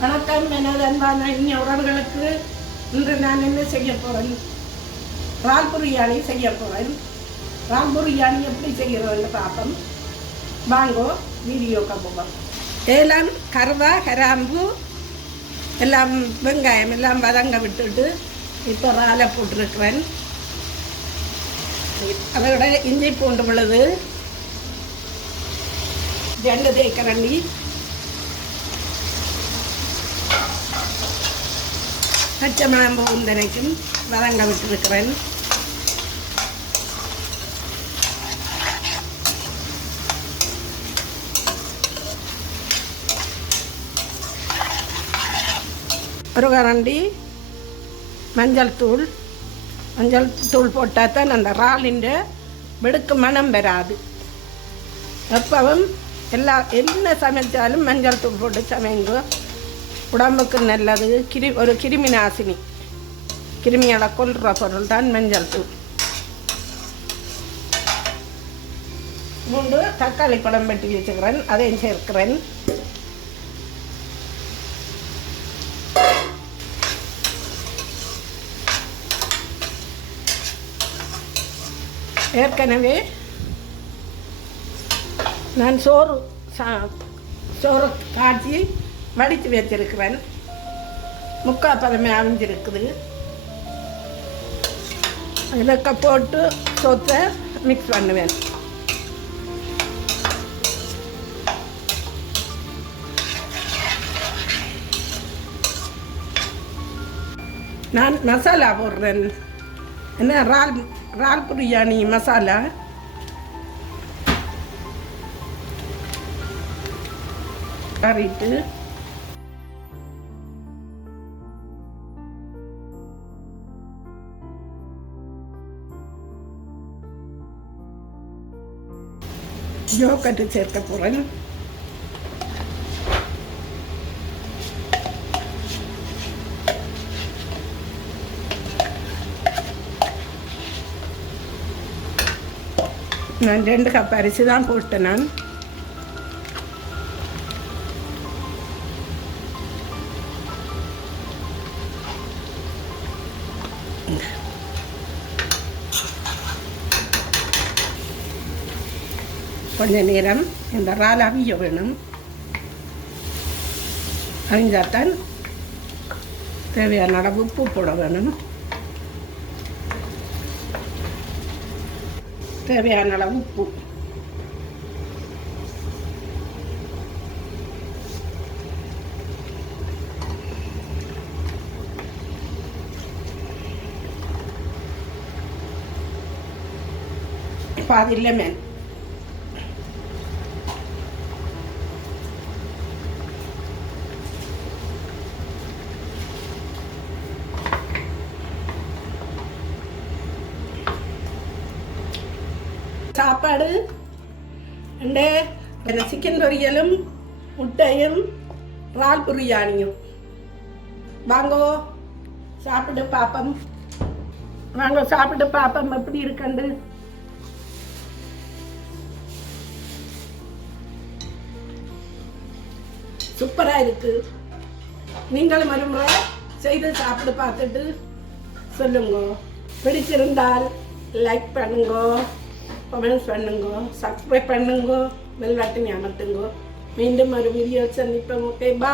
வணக்கம். எனது அன்பான இனிய உறவுகளுக்கு இன்று நான் என்ன செய்ய போகிறேன் ரால் பிரியாணி செய்ய போகிறேன் ரால் பிரியாணி எப்படி செய்கிறோன்னு பார்ப்போம். வாங்கோ வீடியோக்கு போவோம் ஏலம் கருவா கராம்பு எல்லாம் வெங்காயம் எல்லாம் வதங்க விட்டுட்டு இப்போ ராலை போட்டிருக்கிறேன். அதோட இஞ்சி பூண்டு விழுது ரெண்டு தேக்கரண்டி பச்சை மிளம்பு உந்தனைக்கும் வதங்க விட்டுருக்கிறேன். ஒரு கரண்டி மஞ்சள் தூள். மஞ்சள் தூள் போட்டால் தான் அந்த இறாலிൻ്റെ வெடுக்கு மனம் வராது. எப்பவும் எல்லா என்ன சமைச்சாலும் மஞ்சள் தூள் போட்டு சமைங்க. உடம்புக்கு நல்லது. கிரி ஒரு கிருமி நாசினி. கிருமிகளை கொல்ற பொருள் தான் மஞ்சள் தூள். பூண்டு தக்காளி பழம் வெட்டி வச்சுக்கிறேன். அதையும் சேர்க்கிறேன். ஏற்கனவே நான் சோறு சா சோறு காய்ச்சி வடித்து வச்சிருக்கிறேன் முக்கா பதமே அவிஞ்சிருக்குது. இதக்க போட்டு சோத்தை மிக்ஸ் பண்ணுவேன். நான் மசாலா போடுறேன். என்ன ரால் ரால் பிரியாணி மசாலா? கறிட்டு யோகட்டு சேர்க்க போகிறேன் நான் ரெண்டு கப் அரிசி தான் போட்டேன் நான். கொஞ்ச நேரம் இந்த இறால் அவிய வேணும். அவிஞ்சாத்தான் தேவையான அளவு உப்பு போட வேணும். தேவையான அளவு உப்பு. பாதி இல்லை மேன் சாப்பாடு. ரெண்டு சிக்கன் பொரியலும் முட்டையும் ரால் பிரியாணியும். வாங்கோ சாப்பிட்டு பார்ப்போம் வாங்க சாப்பிட்டு பார்ப்போம் எப்படி இருக்கண்டு? சூப்பராக இருக்கு. நீங்களும் வருமுறை செய்து சாப்பிட்டு பார்த்துட்டு சொல்லுங்க. பிடிச்சிருந்தால் லைக் பண்ணுங்க. கமெண்ட்ஸ் பண்ணுங்க சப்ஸ்கிரைப் பண்ணுங்க பெல் பட்டன் அமர்த்துங்க. மீண்டும் ஒரு வீடியோ சந்திப்போம் ஓகே பா